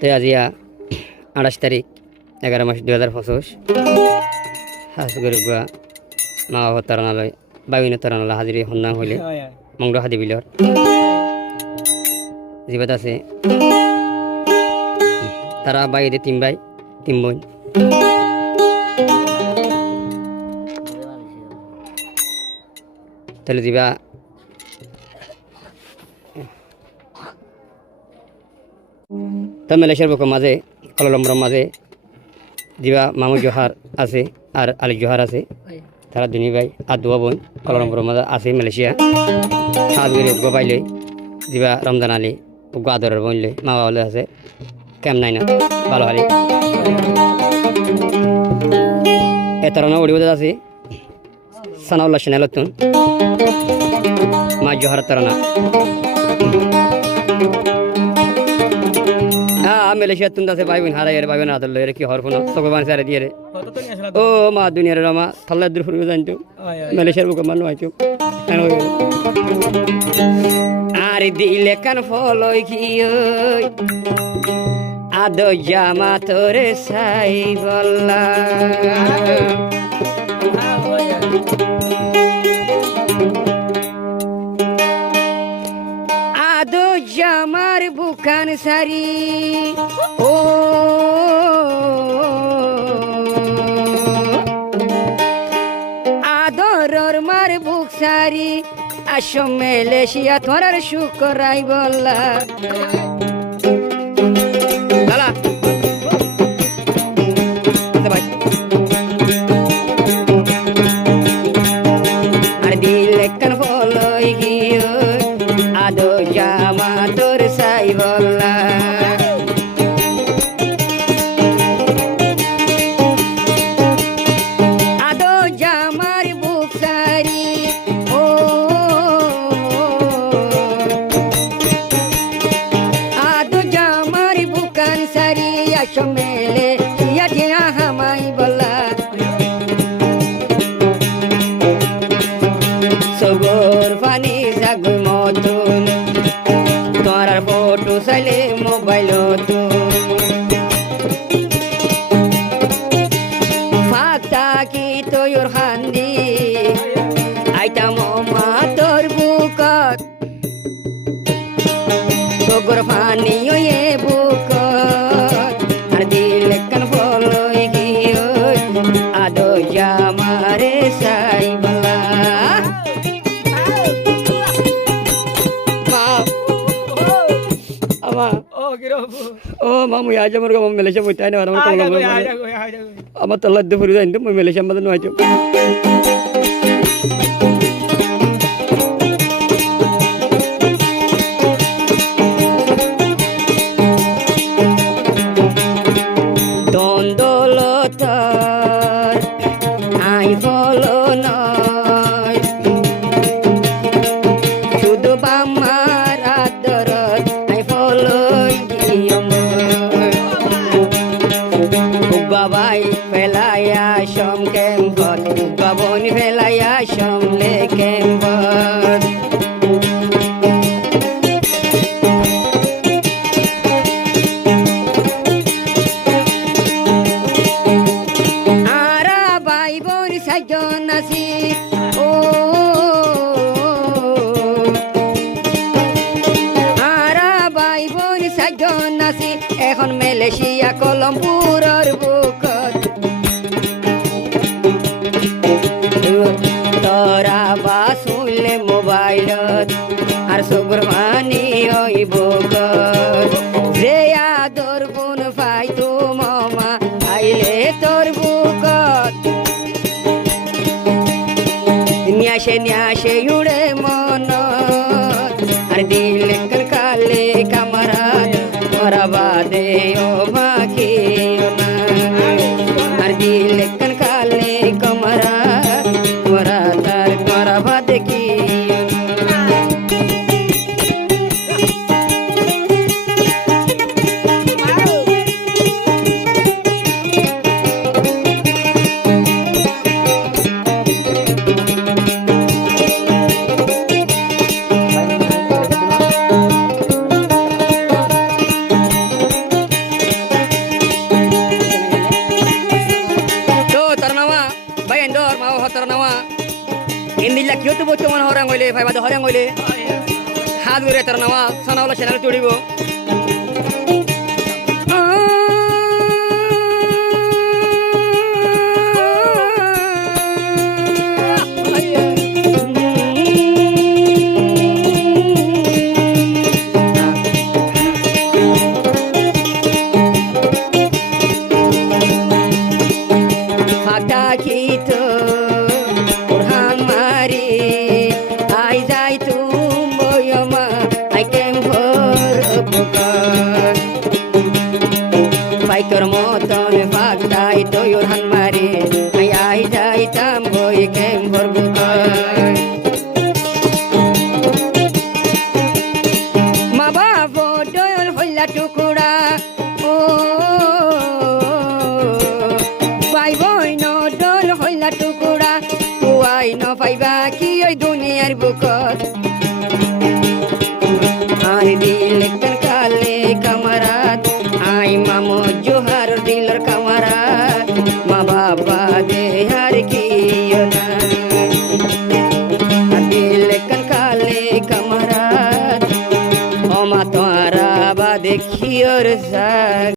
তো আজিয়া 28 তারিখ 11 মাস 2025 হাস গরুয়া মা বাবা তারানালয় বাবিনা তারানালয় হাজিরি হন্না হইলে মংড হাদি বিলর জীবাত আছে তারা বাইরে 3 ভাই 3 বোন তাহলে দিবা তো মালয়েশিয়ার বুকের মাঝে কলম্বরের মাঝে দিবা মামু জোহার আছে আর আলী জোহার আছে তারা দুনি ভাই আর দুয়া বোন কলম্বরের মাঝে আছে মালয়েশিয়া হাত গড়ে উগ্র পাইলে দিবা রমজান আলী উগ্র আদরের বনলে মা বাবা আছে কেম নাই না ভালো হালি এতারনা উড়ি বোঝা আছে সানাউল্লাহ সেনালতুন মা জোহার তারানা মালয়েশিয়া তুন আছে ভাই বোন হারাই ভাই বোন আদর লয়ে কি হর ফোন সগবান সারে দিয়ে রে ও মা দুনিয়ার রামা থাল্লা দূর ফুরবে জানতো মালয়েশিয়ার বুকে মানু আইতো আর দিলে কান ফলই কি ওই আদো জামা তোরে সাই বল্লা আদো জামার বুকান সারি ও আদরর মার বুক সারি আসো মালয়েশিয়া তোরার শুকরাই বল্লা লালা আর দিলে কান ফলই গিয়ে আদো জামা তোর সাই বল্লা আদো জামার বুক সারি ও আদো জামার বুকান সারি আসো মেলে ইয়া ঠিয়া হামাই বল্লা সগর পানি জাগু মতন তোর ফটো চাইলে মোবাইল ফাঁকা কি তোর হান্দি আইতাম মা তোর বুকত সগর পানি ওয়ে বুকত আর দিল কান ফলই গিয়ে আদো জামারে সাই বলা ও মামু আজ আমার মালয়েশিয়া বইতে না আমার তো লদ্দে ফুরি যাই মই মালয়েশিয়া মধ্যে নয়তো দ্বন্দ্বলতার আই ফলো নয় শুধু বামার আদরত আই ফলো বাবাই ফেলাইয়া সম কেম্পত বাবন ফেলাইয়া সমলে কেম্পত আরা ভাই বোন সাজন আছি ও আরা ভাই বোন সাজন আছি এখন মালয়েশিয়া কলম্বুরের বুকত তোরা বা শুনলে মোবাইলত আর সুগ্রমানি ওই বুকত যে আদর গুণ পাই তো মামা আইলে তোর বুকত ন্যাসে উড়ে মন আর দিল কালে কামারাত তোরা বাদে ও বাকি আর দিল কালে কামারাত তোরা তার তোরা বাদে কি কিয় তো বর্তমান হরাং হইলে ভাই বাদ হরাং হইলে হাত ঘুরে তার নামা সানাওয়ালা চ্যানেল তুলিব Fakakito Burhan Mari I die to Moyama I came for a bukan Faikar moton Fakakito Burhan Mari I die tambo I came for bukan Mababo doyol holla tukura টুকুরা তুই ন পাইবা কি ওই দুনিয়ার বুকত আর দিল কালে কামারাত আই মামো জোহার দিলর কামারাত মা বাবা দে হার কি না দিল কালে কামারাত ও মা তোরা বা দেখিওর